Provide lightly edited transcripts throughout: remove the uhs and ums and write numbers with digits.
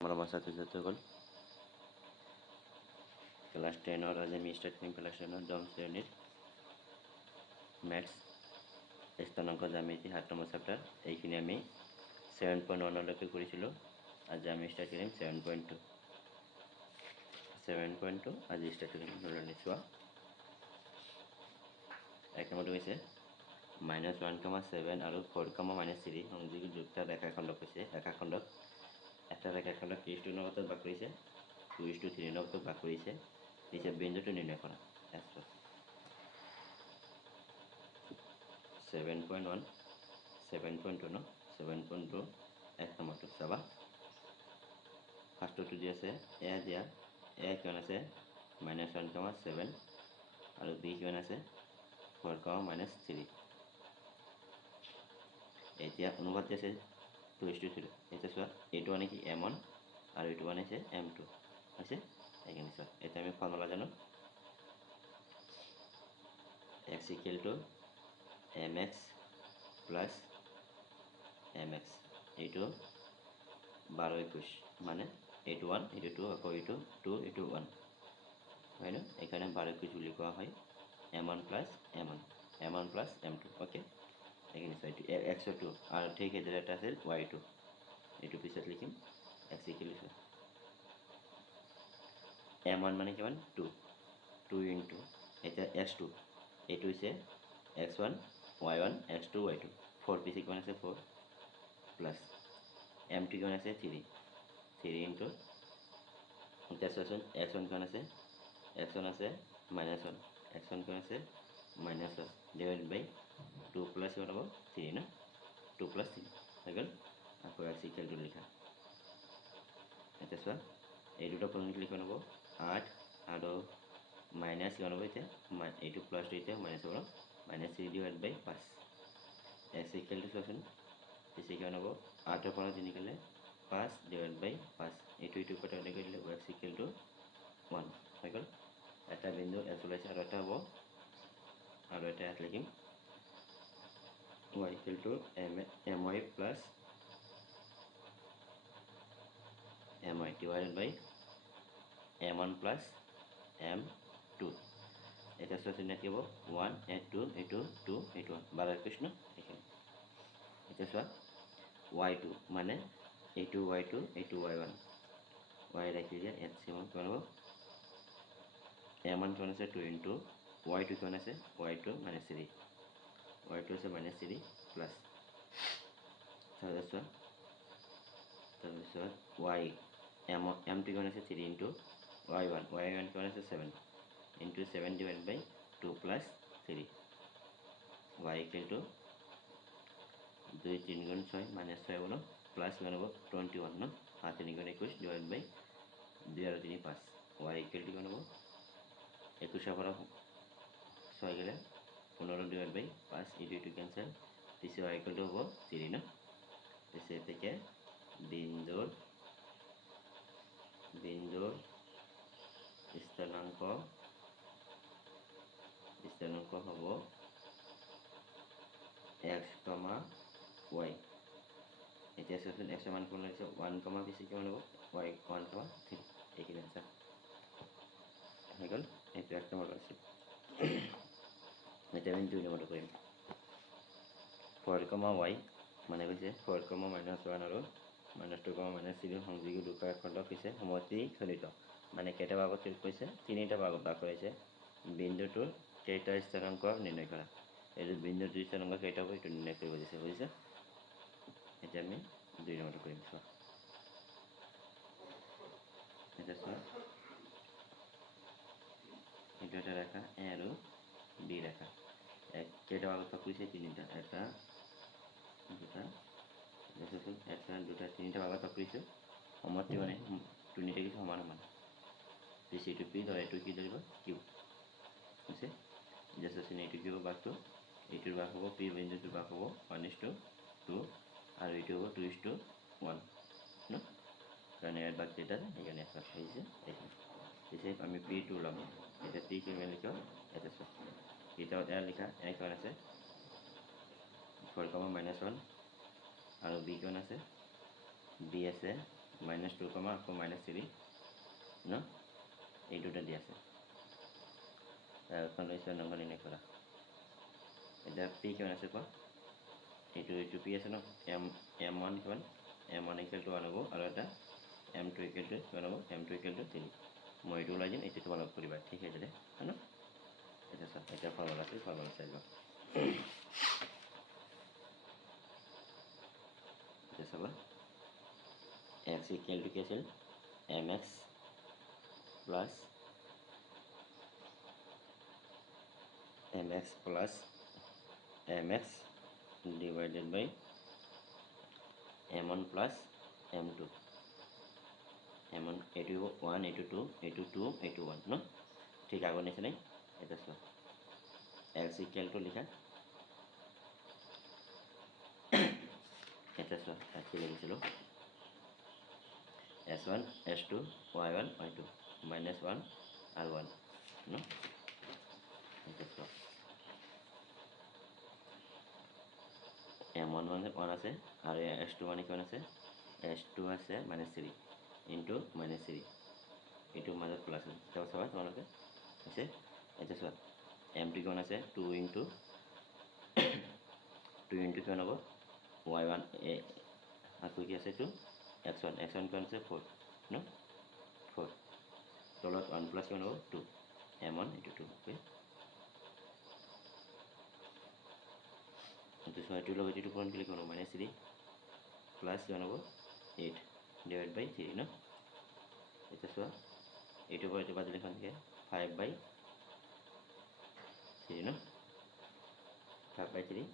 আমাৰ ছাত্ৰছাত্ৰীসকল ক্লাস 10 আজি আমি ষ্টাৰ্ট কৰিম ক্লাছ 10 দশম শ্ৰেণীৰ মেথছ স্থানাংক জ্যামিতি 7 নম্বৰ চেপ্টাৰ এইখিনি আমি 7.1 লৈকে কৰিছিলোঁ আজি আমি ষ্টাৰ্ট কৰিম 7.2 আজি ষ্টাৰ্ট কৰিম চোৱা এক নম্বৰটো হৈছে -1,7 আৰু 4,-3 সংযোগী দুটা ৰেখাখণ্ড কৈছে ৰেখাখণ্ডক এটা ৰেখাখণ্ডক 30 নম্বৰত ভাগ কৰিছে 2:3 নম্বৰত ভাগ কৰিছে দিছে বিন্দুটো নিৰ্ণয় কৰা 7.1 7.2 ন 7.2 এক নম্বৰটো চাবা ফাৰ্ষ্টটো দি আছে এ দিয়া এ কিমান আছে -1,7 আৰু বি কিমান আছে 4,-3 এতিয়া অনুপাত আছে 2:3 এতিয়া চোৱা এইটো মানে কি m1 আৰু এইটো মানে আছে m2 আছে এইখিনি চোৱা এতিয়া আমি ফৰ্মুলা জানো x = mx plus mx এইটো 12-21 মানে এইটো 1 এইটো 2 আকৌ এইটো 2 এইটো 1 হয় না এখানে 12-21 বুলি কোৱা হয় m1 plus m1 m1 plus m2 okay এখানে সাইড x2 আর ঠিক এই যেটা আছে y2 এইটো পিছত লিখিম x = m1 মানে কিমান 2 into এটা s2 এইটো হৈছে x1 y1 x2 y2 4 পিছে কিমান আছে 4 প্লাস m2 কিমান আছে 3 into এটা চোৱাচোন x1 কিমান আছে x1 আছে -1 x1 কিমান আছে -1 divided by 2 plus 1 হ'ব 3 না 2 plus 3 হৈ গ'ল আকৌ x = লিখা এটা চোৱা এই দুটা ফৰ্মুলা লিখা হ'ব 8 আৰু মাইনাস কিমান হ'ব এতিয়া এইটো প্লাস এতিয়া মাইনাস হ'ব -3 divided by 5 x = চোৱাচোন পিছে কিমান হ'ব 8 ৰ পৰা 3 গ'লে 5 divided by 5 এইটো কটা কৰিলে x = 1 হৈ গ'ল এটা বিন্দু x ওলাইছে আৰু এটা হ'ব আৰু এটা ইয়াত লিখিম y = my plus my divided by m1 plus m2 এটা চোৱাচোন কি হ'ব 1 2 এইটো 2 এইটো 12-21 ন এইখিনি এতিয়া চোৱা y2 মানে এইটো y2 এইটো y1 y ৰাখি দিয়া ইয়াত চিমন কিমান হ'ব m1 কিমান আছে 2 into y2 কিমান আছে y2 -3 y2 আছে -3 প্লাস তাৰপিছত y m2 কিমান আছে 3 into y1 কিমান আছে 7 into 7 divided by 2 plus 3 y = 2 3 গুণ 6 -6 হলো প্লাস কিমান হ'ব 21 ন 7 3 গুণ 21 divided by 2 আৰু 3 5 y = কিমান হ'ব 21 পৰা 6 গ'লে 15 divided by 5 এইটো ক্যান্সেল পিছে y = হ'ব 3 ন পিছে থেকে বিন্দুৰ স্থানাঙ্ক হ'ব x, y এতিয়া চোৱাচোন x মান কোন লৈছে 1, পিছে কিমান হ'ব y 1, 3 এইখিনি আছে হৈ গ'ল এইটো এক নম্বৰ আছে এতিয়া আমি 2 নম্বৰটো কৰিম 4, y মানে কৈছে 4, -1 আৰু -2, সংযোগী দুটা খণ্ড হৈছে সমদ্বিখণ্ডিত মানে কেইটা ভাগত কৈছে তিনিটা ভাগত ভাগ কৰিছে বিন্দুটোৰ কেইটা স্থানাংক নিৰ্ণয় কৰা এই বিন্দুটোৰ স্থানাংক কেইটা হ'ব এইটো নিৰ্ণয় কৰিব দিছে বুজিছে এতিয়া আমি 2 নম্বৰটো কৰিম চোৱা এতিয়া চোৱা এইটো এটা ৰেখা a আৰু b ৰেখা কেইটা ভাগত ভাগ কৰিছে তিনিটা এটা দুটা এটা দুটা তিনিটা ভাগত ভাগ কৰিছে সমষ্টি মানে তিনিটা কিছু সমান সমান পিছে এইটো p ধৰা এইটো কি ধৰিব q আছে just as এইটো কি হ'ব ভাগটো এইটোৰ ভাগ হ'ব p বিন্দুটোৰ ভাগ হ'ব 1:2 আৰু এইটো হ'ব 2:1 ন কাৰণ ইয়াৰ ভাগ কেইটা সেইকাৰণে ভাগ হৈছে এইটো পিছে আমি p2 ল'ম এটা p কিমান লিখা এটা চোৱা এটা ইয়াৰ লিখা a কিমান আছে 4, -1 আৰু b কিমান আছে b আছে -2, আকৌ -3 ন এই দুটা দি আছে এখন লৈছোঁ নম্বৰ নিৰ্ণয় কৰা এতিয়া পি কিমান আছে কোৱা এইটো পি আছে ন m1 কিমান m1 = 1 হ'ব আৰু এটা m2 = কিমান হ'ব m2 = 3 মই এইটো ওলাই দিম এইটো তোমালোক কৰিবা ঠিক আছে দে হয় ন এটা চাওক এটা ফৰ্মুলা আছে ফৰ্মুলা চাই লওঁ এটা চাবা x = কি আছিল mx plus mx divided by m1 plus m2 m1 এইটো 1 এইটো 2 এইটো 2 এইটো 1 ন ঠিক আগৰ নিচিনাই এটা চোৱা x = লিখা এটা চোৱা কি লিখিছিলোঁ s1 s2 y1 y2 -1 আৰু 1 ন এটা চোৱা m1 মানে 1 আছে আৰু s2 মানে কিমান আছে s2 আছে -3 ইনটু -3 এইটো মাজত প্লাছ আছে এতিয়া চাবা তোমালোকে আছে এতিয়া চোৱা m2 কিমান আছে 2 ইনটু কিমান হ'ব y1 আকৌ কি আছে এইটো x1 কিমান আছে 4 ন 4 তলত 1 প্লাছ কিমান হ'ব 2 m1 এইটো 2 অ'কে এইটো চোৱা এইটোৰ লগত এইটো পূৰণ কৰিলে কিমান হ'ব -3 প্লাছ কিমান হ'ব 8 ডিভাইড বাই 3 ন এতিয়া চোৱা এইটোৰ পৰা এইটো বাদ দিলে কিমান থাকে 5/3 ন 5/3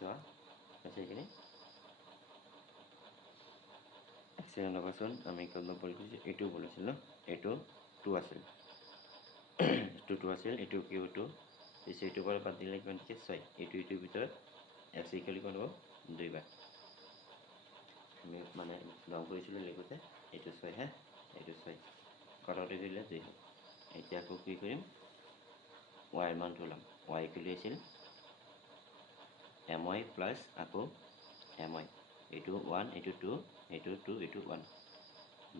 চোৱা আছে এইখিনি এক্সিডেণ্ট হ'বচোন আমি ক'ব পাৰিছোঁ এইটো বলিছিল ন এইটো 2 আছিল এইটো 2 আছিল এইটো কিউ 2 পিছে এইটোৰ পৰা বাদ দিলে কিমান থাকে 6 এইটোৰ ভিতৰত x = কিমান হ'ব 2 বাৰ আমি মানে লং কৰিছিলোঁ লিখোঁতে এইটো 6 হে এইটো 6 কটাওতে কৰিলে 2 হ'ল এতিয়া আকৌ কি কৰিম y মানটো ল'ম y = আছিল my প্লাছ আকৌ my এইটো 1 এইটো 2 এইটো 2 এইটো 1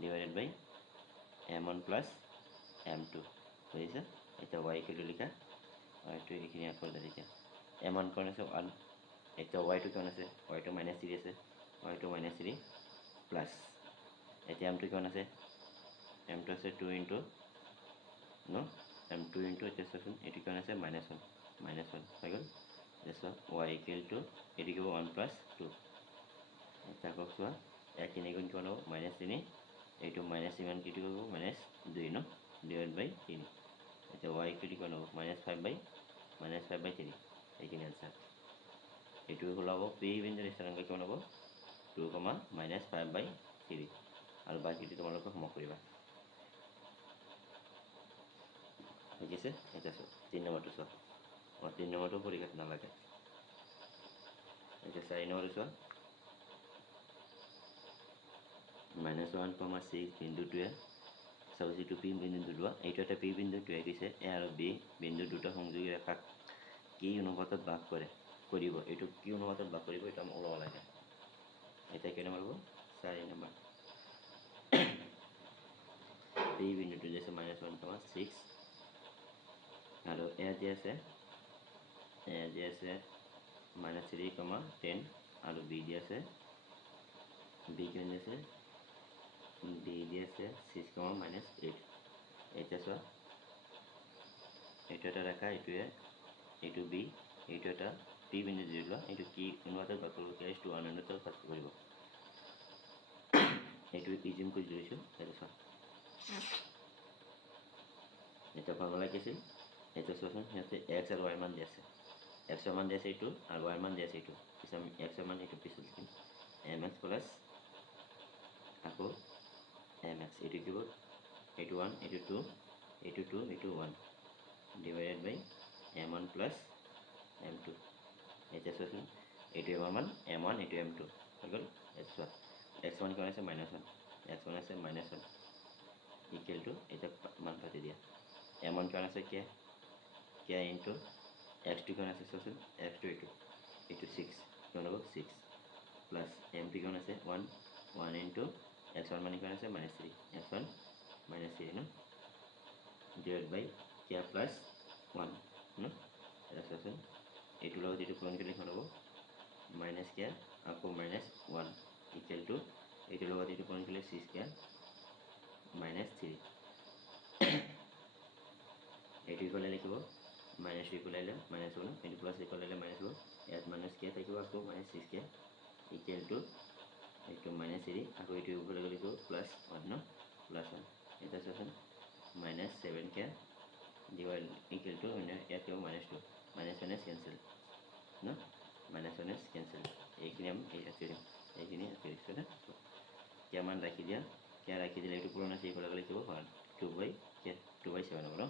divided by m1 plus m2 বুজিছা এতিয়া y = লিখা এইটো এইখিনি আকৌ এতিয়া m1 কিমান আছে 1 এতিয়া y2 কিমান আছে y2 -3 আছে y2 -3 প্লাছ এতিয়া m2 কিমান আছে m2 আছে 2 ইনটু ন m2 ইনটু এতিয়া চোৱাচোন এইটো কিমান আছে -1 হৈ গ'ল এতিয়া y = এইটো কি হ'ব 1 প্লাছ 2 এতিয়া আকৌ চোৱা 1 3 গুণ কিমান হ'ব -3 এইটো মাইনাছ ইমান কিটো হ'ব -2 ন ডিভাইড বাই 3 এতিয়া y = কিমান হ'ব -5/3 এইখিনি আনচাৰ এইটো ওলাব পি বিন্দুৰ স্থানাংক কিমান হ'ব 2, -5/3 আৰু বাকীটো তোমালোকে হোমৱৰ্ক কৰিবা ঠিক আছে এতিয়া চোৱা 3 নম্বৰটো চোৱা 3 নম্বৰটো পৰীক্ষাত নালাগে এতিয়া 4 নম্বৰটো চোৱা -1,6 বিন্দুটোৱে চাব যিটো পি বিন্দুটো লোৱা এইটো এটা পি বিন্দুটোৱে কৈছে এ আৰু বি বিন্দু দুটা সংযোগী ৰেখাক কি অনুপাতত ভাগ কৰিব এইটো কি অনুপাতত ভাগ কৰিব এইটো ওলাব লাগে এতিয়া কেই নম্বৰ হ'ব 4 নম্বৰ পি বিন্দুটো যে আছে -1,6 আৰু এ যে আছে -3,10 আৰু বি দি আছে বি কিমান আছে বি দি আছে 6,-8 এতিয়া চোৱা এইটো এটা ৰেখা এইটো বি এইটো এটা পি বিন্দু যদি লোৱা এইটো কি অনুপাতত ভাগ কৰিব h2 অনুপাতত ভাগ কৰিব এইটো ইজিম কৰি লৈছোঁ এইটো চোৱা এটা ফৰ্মুলা কি আছিল এইটো চোৱাচোন সিহঁতে x আৰু y মান দি আছে x ৰ মান দি আছে এইটো আৰু y মান দি আছে এইটো পিছত আমি x ৰ মান এইটো পিছত লিখিম mx প্লাছ আকৌ mx এইটো কি হ'ব এইটো 1 এইটো 2 এইটো 2 এইটো 1 divided by m1 plus m2 এতিয়া চোৱাচোন এইটো m1 এইটো m2 হৈ গ'ল চোৱা x1 কিমান আছে -1 x1 আছে -1 ইকুৱেল টু এতিয়া মান পাতি দিয়া m1 কিমান আছে k ইনটু x2 কিমান আছে চোৱাচোন x2 এইটো 6 কিমান হ'ব 6 প্লাছ m2 কিমান আছে 1 1 ইনটু x1 মানে কিমান আছে -3 x1 -3 ন ডিভাইড বাই k প্লাছ 1 ন এটা চোৱাচোন এইটোৰ লগত এইটো পূৰণ কৰিলে কিমান হ'ব -k আকৌ -1 ইকুৱেল টু এইটোৰ লগত এইটো পূৰণ কৰিলে 6k -3 এইটো ইফালে লিখিব -2 ইফালে আহিলে -1 এইটো প্লাছ ইফালে আহিলে -1 ইয়াত -k থাকিব আকৌ -6k ইকুৱেল টু এইটো -3 আকৌ এইটো ইফালে গ'লে লিখিব +1 ন +1 এটা চোৱাচোন -7k ডিভাইড ইকুৱেল টু ইয়াত কিব -2 -1 কেঞ্চেল ন -1 কেঞ্চেল এইখিনি আমি এইখিনি কৰিছোঁ না কিয় মান ৰাখি দিয়া কিয় ৰাখি দিলে এইটো পূৰণ আছে ইফালে গ'লে কিব 2/7 হ'ব ন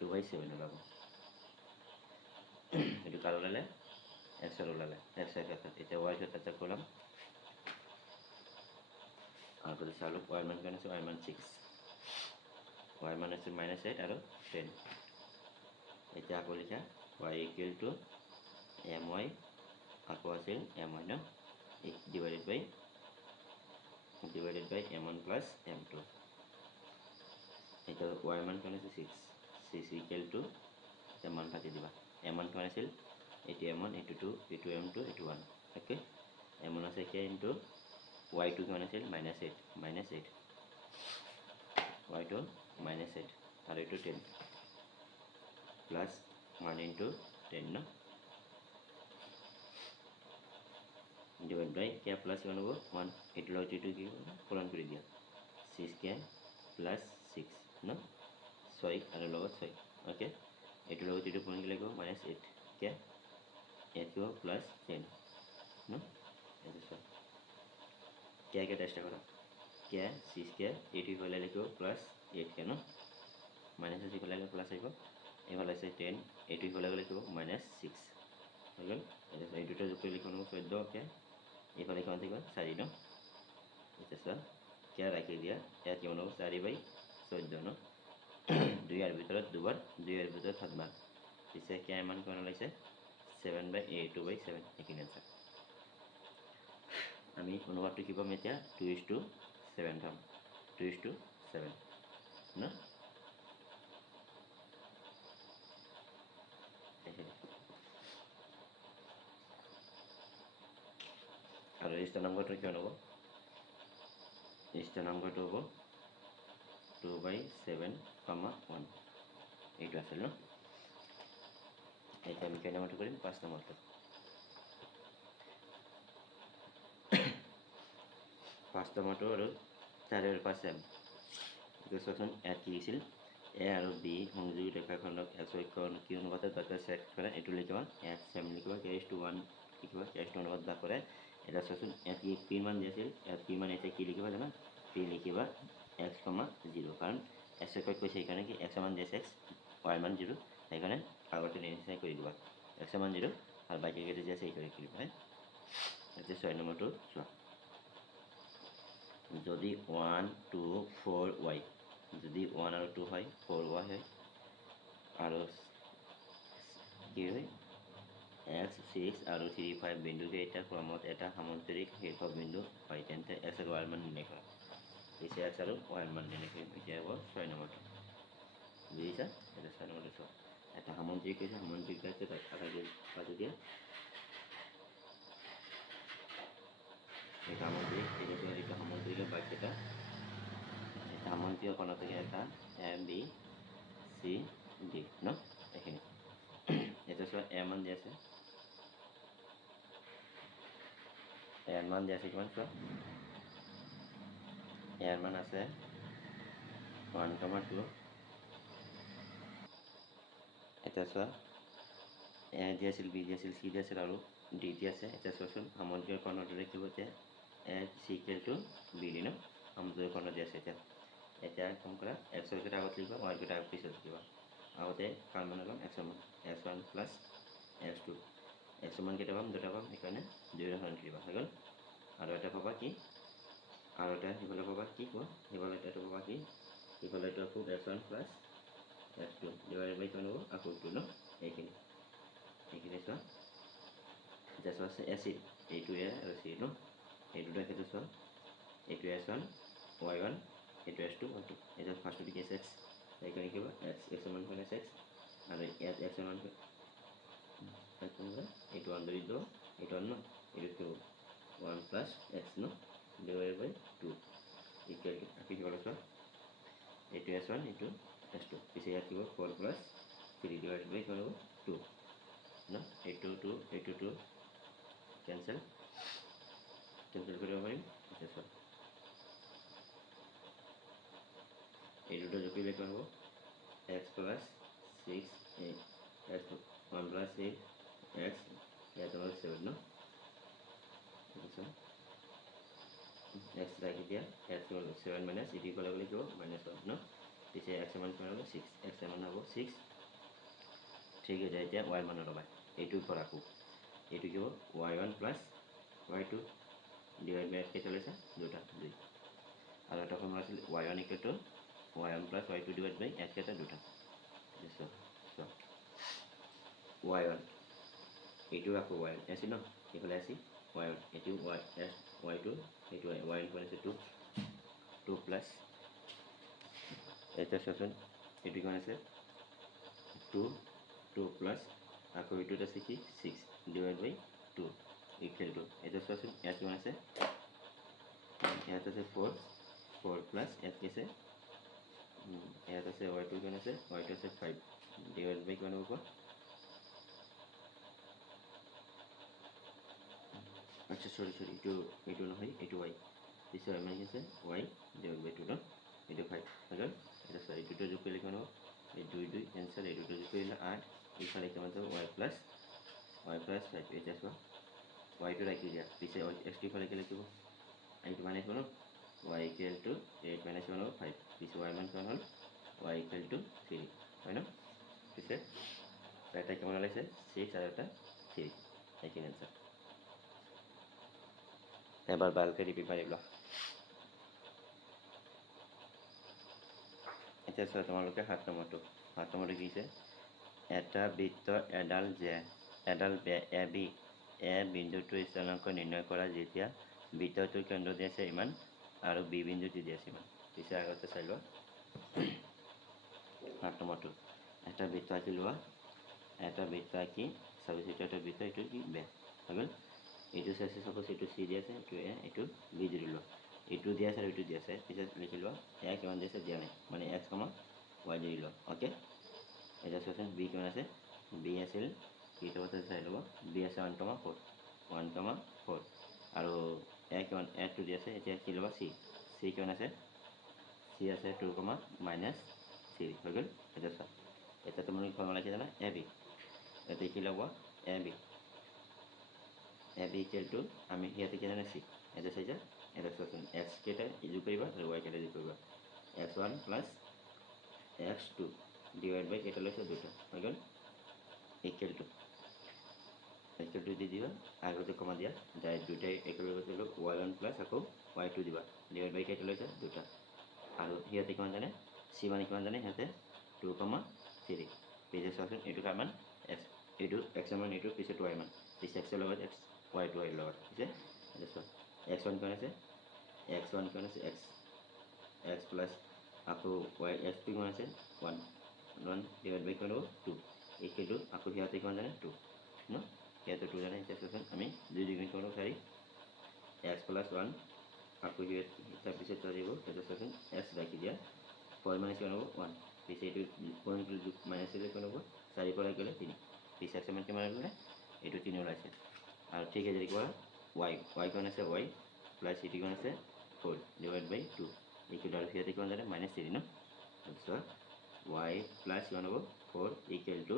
2/7 ওলাব এইটো কাৰ ওলালে এক্সৰ ওলালে এক্সৰ ক্ষেত্ৰত এতিয়া ৱাই ক্ষেত্ৰত ক'লাম আৰু চালোঁ ৱাই মান কিমান আছে ৱাই মান 6 ৱাই মান আছে -8 আৰু 10 এতিয়া আকৌ লিখা ৱাই ইকুৱেল টু my আকৌ আছিল my ন divided by m1 plus m2 এতিয়া ৱাই মান কিমান আছে 6 ইকুৱেল টু এতিয়া মান কাটি দিবা m1 কিমান আছিল এইটো m1 এইটো 2 এইটো m2 এইটো 1 অ'কে m1 আছে k ইনটু y2 কিমান আছিল -8 y2 -8 আৰু এইটো 10 প্লাছ 1 ইনটু 10 ন ডিভাইড বাই k প্লাছ কিমান হ'ব 1 এইটো লগত এইটো কি পূৰণ কৰি দিয়া 6k প্লাছ 6 ন 6 আৰু লগত 6 অ'কে এইটো লগত এইটো পূৰণ কৰিলে কিব -8k ইয়াত কিব প্লাছ 10 ন এইটো চোৱা k টেষ্ট কৰা k 6k এইটো ইফালে লিখিব প্লাছ 8k ন মাইনাছ ইফালে আহিলে প্লাছ আহিব এইফালে আছে 10 এইটো ইফালে গ'লে লিখিব -6 হৈ গ'ল এই দুটা যোগ কৰি লিখিব 14k এইফালে কিমান থাকিব 4 ন এতিয়া চোৱা k ৰাখি দিয়া ইয়াত কিমান হ'ব 4/14 ন 2 ইয়াৰ ভিতৰত দুবাৰ 2 ইয়াৰ ভিতৰত 7 বাৰ পিছে k মান কিমান ওলাইছে 2/7 এইখিনি আনসাৰ আমি অনুপাতটো কি পাম এতিয়া 2:7 পাম 2:7 ন আৰু ৰেজিষ্টাৰ নম্বৰটো কিমান হ'ব ৰেজিষ্টাৰ নম্বৰটো হ'ব 2/7, 1 এইটো আছিল ন এতিয়া আমি কেই নম্বৰটো কৰিম 5 নম্বৰটো 5 নম্বৰটো আৰু 4 আৰু 5 চেম এতিয়া চোৱাচোন ইয়াত কি দিছিল এ আৰু বি সংযোগী ৰেখাখণ্ডক x অক্ষৰ কি অনুপাতত ভাগ চেক কৰে এইটো লিখিবা ইয়াত চেম লিখিবা k:1 লিখিবা k:1 অনুপাত ভাগ কৰে এটা চোৱাচোন ইয়াত কি p মান দিছিল ইয়াত p মান এতিয়া কি লিখিবা জানা p লিখিবা x, 0 কাৰণ x অক্ষৰ কৈছে সেইকাৰণে কি x মান দিছে x y মান 0 সেইকাৰণে আগতে নিৰ্ণয় কৰি দিবা x মান 0 আৰু বাকি কেইটা যে আছে এইটোৱে লিখিবা এতিয়া 6 নম্বৰটো চোৱা যদি 1 2 4y যদি 1 আৰু 2 হয় 4y হয় আৰু কি হয় x 6 আৰু 3 5 বিন্দুকেইটা ক্ৰমত এটা সামন্তৰিক শীৰ্ষবিন্দু হয় তেন্তে x আৰু y মান নিৰ্ণয় কৰা পিছে x আৰু y মান নিৰ্ণয় কৰিম এতিয়া হ'ব 6 নম্বৰটো বুজিছা এটা 6 নম্বৰটো চোৱা এটা সামন্তৰিক হৈছে সামন্তৰিক বাক্য তাক আধা দিয়া এটা সামন্তৰিক এটা যিটো সামন্তৰিক বাক্যটা এটা সামন্তৰিক কোণ থেকে এটা এ বি চি ডি ন এইখিনি এটা চোৱা এ মান দিয়া আছে এৰ মান দিয়া আছে কিমান চোৱা এৰ মান আছে 1,2 এটা চোৱা এ দিয়া আছিল বি দিয়া আছিল চি দিয়া আছিল আৰু ডি দিয়া আছে এটা চোৱাচোন সামন্তৰিক কোণৰ দৰে কি হ'ব এতিয়া A C equal to B D ন সামন্তৰিক কোণ দিয়া আছে এতিয়া কাম কৰা এক্সৰ কেইটা আগত লিখিবা ৱাইৰ কেইটা পিছত লিখিবা আগতে কাৰ মান ল'ম এক্সৰ মান x1 প্লাছ x2 এক্সৰ মান কেইটা পাম দুটা পাম সেইকাৰণে 2 ৰে হৰণ কৰিবা হৈ গ'ল আৰু এটা পাবা কি আৰু এটা সিফালে পাবা কি কোৱা সিফালে এটা পাবা কি সিফালে এটা খুব x1 প্লাছ x2 ডিভাইডেড বাই কিমান হ'ব আকৌ 2 ন এইখিনি আছে এচিড এইটো এ আৰু চি ন এই দুটা ক্ষেত্ৰত চোৱা এইটো S1 Y1 এইটো S2 Y2 এটা ফাৰ্ষ্টটো কি আছে x সেইকাৰণে কি হ'ব x1 minus x আৰু ইয়াত x1 এইটো আন ধৰি দিওঁ এইটো আন ন এইটো কি হ'ব 1 plus x no divided by 2 equal to আপনি কি বলে চোৱা এইটো S1 এইটো S2 পিছে ইয়াত কি হ'ব 4 plus 3 divided by কিমান হ'ব 2 ন এইটো 2 এইটো 2 cancel কৰিব পাৰিম এতিয়া চোৱা এই দুটো যোগ কৰিলে কিমান হ'ব x plus 6 x 1 plus 6 x ইয়াত হ'ব 7 ন x রাখি দিয়া x হল 7 minus এটি কলে গলে কি minus 1 ন পিছে x মান কিমান হ'ব 6 x মান হ'ব 6 ঠিক আছে এতিয়া y মান লবা এইটো পৰা কো এইটো কি হ'ব y1 plus y2 ডিভাইড বাই কে চলেছে দুটা 2 আৰু এটা ফর্মুলা আছিল y1 equal to y1 plus y2 divided by x এটা দুটা so y1 এইটো রাখো y1 আছে ন এখানে আছে y1 এটো y s y2 এটো y1 মানে 2 2 plus এটা সেকশন এটো কোন আছে 2 2 plus আকৌ এটো আছে কি 6 divided by 2 equal to এটা সেকশন s কোন আছে এটা আছে 4 4 plus s আছে এটা আছে y2 কোন আছে y2 আছে 5 divided by কোন হ'ব আচ্ছা সরি এইটো নহয় এইটো y পিছে আমি আছে y divided by 2 ন এইটো 5 হল এটা সরি দুটো যোগ কৰিলে কিমান হ'ব এই 2 2 ক্যান্সেল এই দুটো যোগ কৰিলে 8 ইফালে কিমান হ'ব y plus 5 এটা চোৱা y টো ৰাখি দিয়া পিছে x টো ইফালে গ'লে কি হ'ব এইটো মানে কিমান y equal to 8 minus 1 হ'ব 5 পিছে y মান কিমান হ'ল y equal to 3 হয় ন পিছে এটা কিমান ওলাইছে 6 আৰু এটা 3 এইখিনি আনসাৰ এবাৰ ভালকে ৰিপিট মাৰিব এতিয়া চোৱা তোমালোকে 7 নম্বৰটো কি আছে এটা বৃত্তৰ এডাল AB এ বিন্দুটোৰ স্থানাংক নিৰ্ণয় কৰা যেতিয়া বৃত্তটোৰ কেন্দ্ৰ দি আছে ইমান আৰু বি বিন্দুটো দি আছে ইমান পিছে আগতে চাই লোৱা 7 নম্বৰটো এটা বৃত্ত আঁকি লোৱা এটা বৃত্ত আঁকি চাবিছ এটা বৃত্ত এইটো কি বে হৈ গ'ল এইটো চাইছে সাপোজ এইটো সি দি আছে এইটো এ এইটো বি দি দিলো এইটো দি আছে আৰু এইটো দি আছে পিছে লিখি লোৱা এ কিমান দিছে দিয়া নাই মানে x, y দি দিলো ওকে এটা সেকশন বি কিমান আছে বি আছিল এইটো কথা চাই লব বি আছে 1, 4 আৰু এ কিমান এ টো দি আছে এতিয়া কি লবা সি কিমান আছে সি আছে 2, -3 হৈ গ'ল এটা চোৱা এটা তোমালোকে ফৰ্মুলা কি জানা ab এটা কি ল'ব ab equal to আমি ইয়াতে কি জানা c এটা চাইছা এটা সেকশন x কেটা যোগ কৰিবা আৰু y কেটা যোগ কৰিবা x1 plus x2 divided by কেটা লৈছে দুটা হৈ গ'ল equal to দি দিবা আগতে কমা দিয়া যায় দুটাই একেলগে গ'ল y1 plus আকৌ y2 দিবা divided by কেটা লৈছে দুটা আৰু ইয়াতে কিমান জানে c মানে কিমান জানে ইয়াতে 2, 3 পিছে সেকশন এইটো কিমান x এইটো x মান এইটো পিছে y মান পিছে x লগত x y2 এর লগত পিছে এটা চোৱা x1 কিমান আছে x plus আকৌ y x2 কিমান আছে 1 divided by কিমান হ'ব 2 equal to আকৌ ইয়াতে কিমান জানে 2 ন ইয়াতে 2 জানে এটা সেকশন আমি 2 ডিগ্ৰী কৰব 4 x plus 1 আকৌ ইয়াত তাৰপিছত যাব এটা সেকশন x ৰাখি দিয়া 4 minus 1 হ'ব 1 পিছে এইটো পয়েন্ট মাইনাস দিলে কিমান হ'ব 4 পৰা গ'লে 3 পিছে x মান কিমান গ'লে এইটো 3 ওলাইছে আৰু ঠিক আছে দেখুৱা y কিমান আছে y প্লাস এটি কিমান আছে 4 divided by 2 equal to ইয়াতে কিমান জানে -3 ন আচ্ছা y plus কিমান হ'ব 4 equal to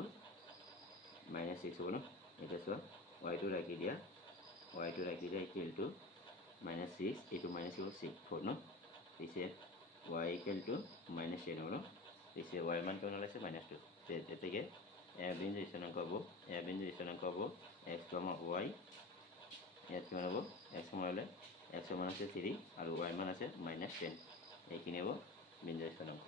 -6 হ'ব ন এটা চোৱা y টো ৰাখি দিয়া equal to -6 এইটো minus হ'ব 4 ন পিছে y equal to -10 হ'ব ন পিছে y মান কিমান ওলাইছে -2 এতেকে এ বিন্দু স্থানাঙ্ক হ'ব x, y ইয়াত কিমান হ'ব x মান হ'লে x মান আছে 3 আৰু y মান আছে -10 এইখিনি হ'ব বিন্দু স্থানাঙ্ক